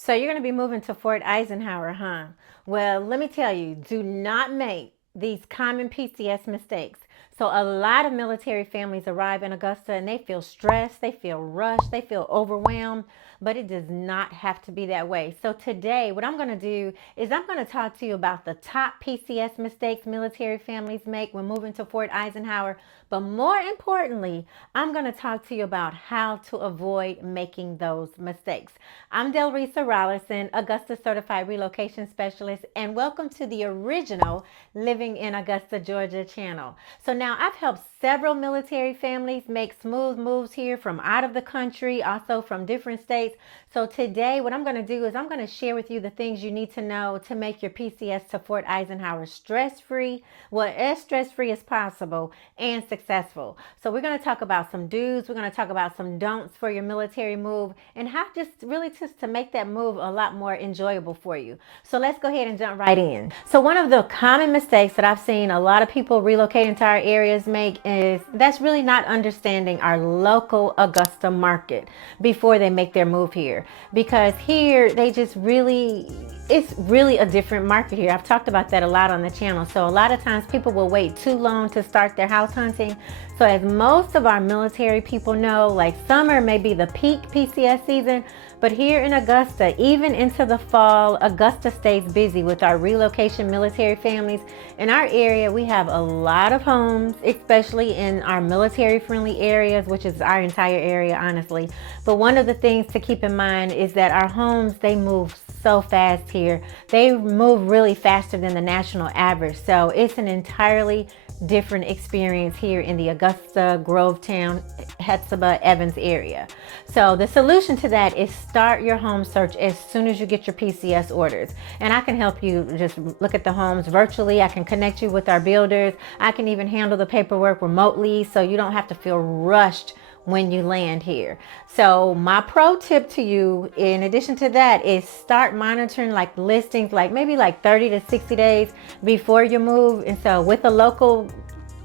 So you're going to be moving to Fort Eisenhower, huh? Well, let me tell you, do not make these common PCS mistakes. So a lot of military families arrive in Augusta and they feel stressed, they feel rushed, they feel overwhelmed, but it does not have to be that way. So today, what I'm going to do is I'm going to talk to you about the top PCS mistakes military families make when moving to Fort Eisenhower. But more importantly, I'm going to talk to you about how to avoid making those mistakes. I'm Delrisa Rollison, Augusta Certified Relocation Specialist, and welcome to the original Living in Augusta, Georgia channel. So now I've helped several military families make smooth moves here from out of the country, also from different states. So today what I'm going to do is I'm going to share with you the things you need to know to make your PCS to Fort Eisenhower stress-free, well, as stress-free as possible and successful. So we're going to talk about some do's, we're going to talk about some don'ts for your military move, and how just to make that move a lot more enjoyable for you. So let's go ahead and jump right in. So one of the common mistakes that I've seen a lot of people relocating to our areas make is that's really not understanding our local Augusta market before they make their move here. Because here they just really, it's really a different market here. I've talked about that a lot on the channel. So a lot of times people will wait too long to start their house hunting. So as most of our military people know, like summer may be the peak PCS season, but here in Augusta, even into the fall, Augusta stays busy with our relocation military families. In our area, we have a lot of homes, especially in our military friendly areas, which is our entire area, honestly. But one of the things to keep in mind is that our homes, they move so fast here. They move really faster than the national average. So it's an entirely different experience here in the Augusta, Grovetown, Hetzibah, Evans area. So the solution to that is start your home search as soon as you get your PCS orders. And I can help you just look at the homes virtually. I can connect you with our builders. I can even handle the paperwork remotely so you don't have to feel rushed when you land here. So my pro tip to you in addition to that is start monitoring like listings like maybe like 30 to 60 days before you move. And so with a local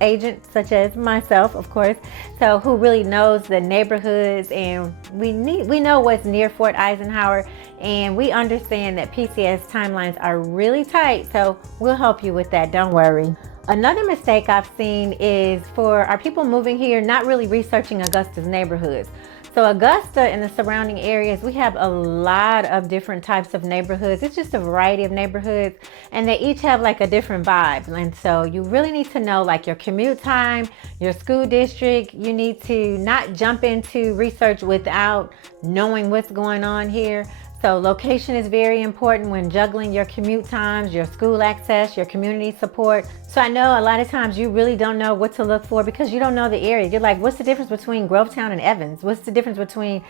agent such as myself, of course, so who really knows the neighborhoods, and we know what's near Fort Eisenhower, and we understand that PCS timelines are really tight, so we'll help you with that, don't worry. Another mistake I've seen is for our people moving here not really researching Augusta's neighborhoods. So Augusta and the surrounding areas, we have a lot of different types of neighborhoods. It's just a variety of neighborhoods, and they each have like a different vibe. And so you really need to know like your commute time, your school district. You need to not jump into research without knowing what's going on here. So location is very important when juggling your commute times, your school access, your community support. So I know a lot of times you really don't know what to look for because you don't know the area. You're like, what's the difference between Grovetown and Evans? What's the difference between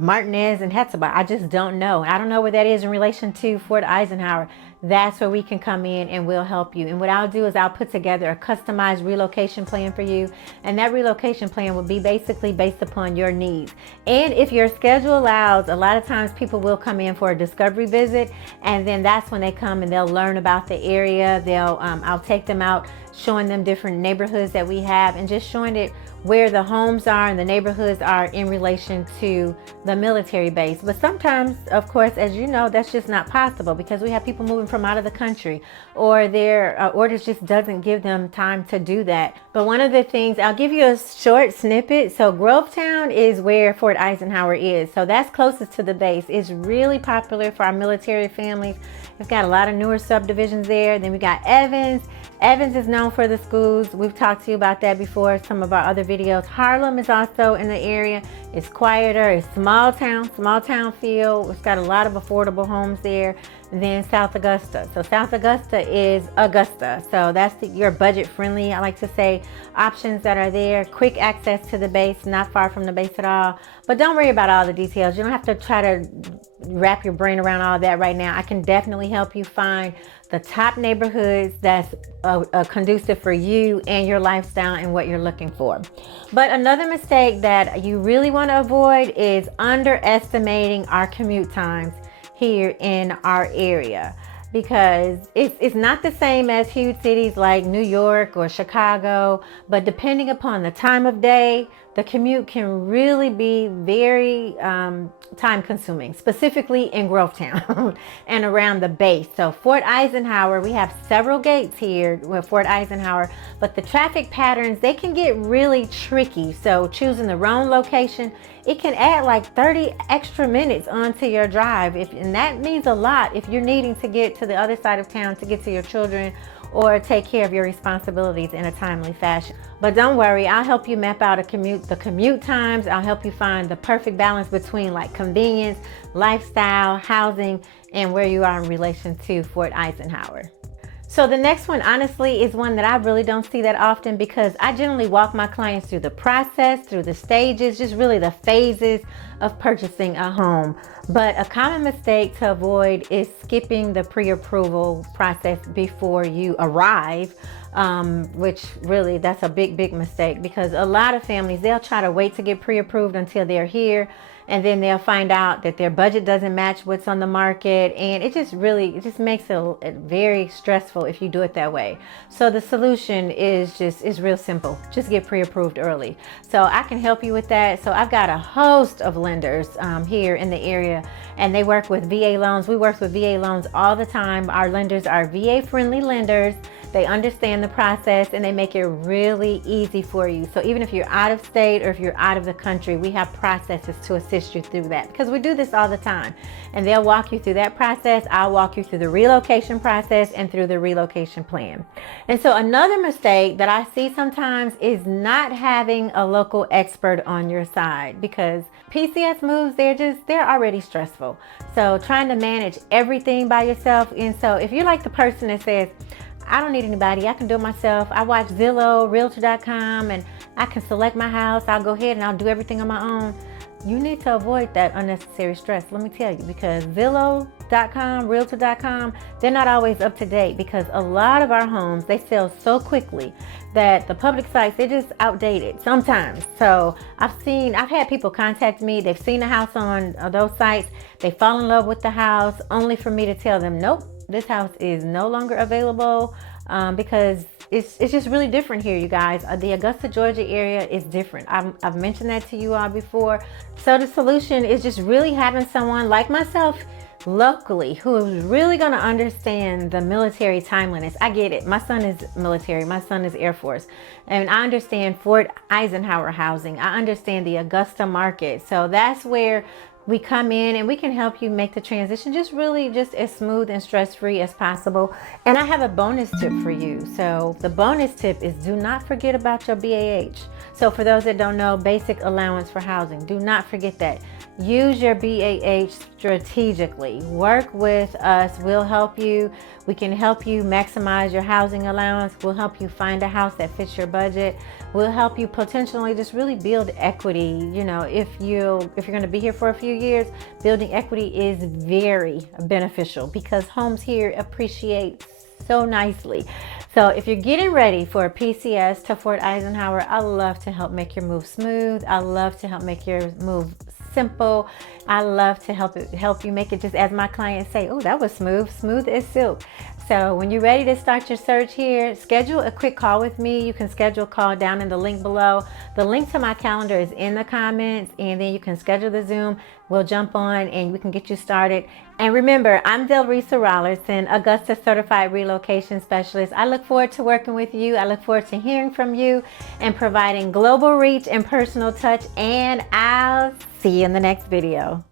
Martinez and Hetzibah? I just don't know. I don't know where that is in relation to Fort Eisenhower. That's where we can come in and we'll help you. And what I'll do is I'll put together a customized relocation plan for you. And that relocation plan will be basically based upon your needs. And if your schedule allows, a lot of times people will come in for a discovery visit. And then that's when they come and they'll learn about the area. I'll take them out, showing them different neighborhoods that we have and just showing it where the homes are and the neighborhoods are in relation to the military base. But sometimes, of course, as you know, that's just not possible because we have people moving from out of the country or their orders just doesn't give them time to do that. But one of the things, I'll give you a short snippet. So Grovetown is where Fort Eisenhower is. So that's closest to the base. It's really popular for our military families. We've got a lot of newer subdivisions there. Then we got Evans. Evans is known for the schools. We've talked to you about that before, some of our other videos. Harlem is also in the area. It's quieter, it's small town feel. It's got a lot of affordable homes there. And then South Augusta. So South Augusta is Augusta. So that's your budget friendly, I like to say, options that are there. Quick access to the base, not far from the base at all. But don't worry about all the details. You don't have to try to wrap your brain around all that right now. I can definitely help you find the top neighborhoods that's conducive for you and your lifestyle and what you're looking for. But another mistake that you really want to avoid is underestimating our commute times here in our area, because it's not the same as huge cities like New York or Chicago, but depending upon the time of day, the commute can really be very time consuming, specifically in Grovetown and around the base. So Fort Eisenhower, we have several gates here with Fort Eisenhower, but the traffic patterns, they can get really tricky. So choosing the wrong location, it can add like 30 extra minutes onto your drive. And that means a lot if you're needing to get to the other side of town to get to your children or take care of your responsibilities in a timely fashion. But don't worry, I'll help you map out the commute times. I'll help you find the perfect balance between like convenience, lifestyle, housing, and where you are in relation to Fort Eisenhower. So the next one, honestly, is one that I really don't see that often because I generally walk my clients through the process, through the stages, just really the phases of purchasing a home. But a common mistake to avoid is skipping the pre-approval process before you arrive, which really, that's a big mistake because a lot of families, they'll try to wait to get pre-approved until they're here. And then they'll find out that their budget doesn't match what's on the market. And it just makes it very stressful if you do it that way. So the solution is real simple. Just get pre-approved early. So I can help you with that. So I've got a host of lenders here in the area, and they work with VA loans. We work with VA loans all the time. Our lenders are VA friendly lenders. They understand the process and they make it really easy for you. So even if you're out of state or if you're out of the country, we have processes to assist you through that because we do this all the time. And they'll walk you through that process. I'll walk you through the relocation process and through the relocation plan. And so another mistake that I see sometimes is not having a local expert on your side because PCS moves, they're already stressful. So trying to manage everything by yourself. And so if you're like the person that says, I don't need anybody, I can do it myself. I watch Zillow, Realtor.com, and I can select my house. I'll go ahead and I'll do everything on my own. You need to avoid that unnecessary stress, let me tell you, because Zillow.com, Realtor.com, they're not always up to date because a lot of our homes, they sell so quickly that the public sites, they're just outdated sometimes. So I've had people contact me, they've seen the house on those sites, they fall in love with the house, only for me to tell them, nope, this house is no longer available because it's just really different here, you guys. The Augusta, Georgia area is different. I've mentioned that to you all before. So the solution is just really having someone like myself locally who is really going to understand the military timeliness. I get it. My son is military. My son is Air Force. And I understand Fort Eisenhower housing. I understand the Augusta market. So that's where we come in and we can help you make the transition just as smooth and stress-free as possible. And I have a bonus tip for you. So the bonus tip is do not forget about your BAH. So for those that don't know, basic allowance for housing, do not forget that. Use your BAH strategically. Work with us. We'll help you. We can help you maximize your housing allowance. We'll help you find a house that fits your budget. We'll help you potentially just really build equity. You know, if you're going to be here for a few years, building equity is very beneficial because homes here appreciate so nicely. So if you're getting ready for a PCS to Fort Eisenhower, I love to help make your move smooth. I love to help make your move simple. I love to help you make it just as my clients say, oh, that was smooth as silk. So when you're ready to start your search here, schedule a quick call with me. You can schedule a call down in the link below. The link to my calendar is in the comments, and then you can schedule the Zoom. We'll jump on and we can get you started. And remember, I'm Delrisa Rollerson, Augusta Certified Relocation Specialist. I look forward to working with you. I look forward to hearing from you and providing global reach and personal touch. And I'll see you in the next video.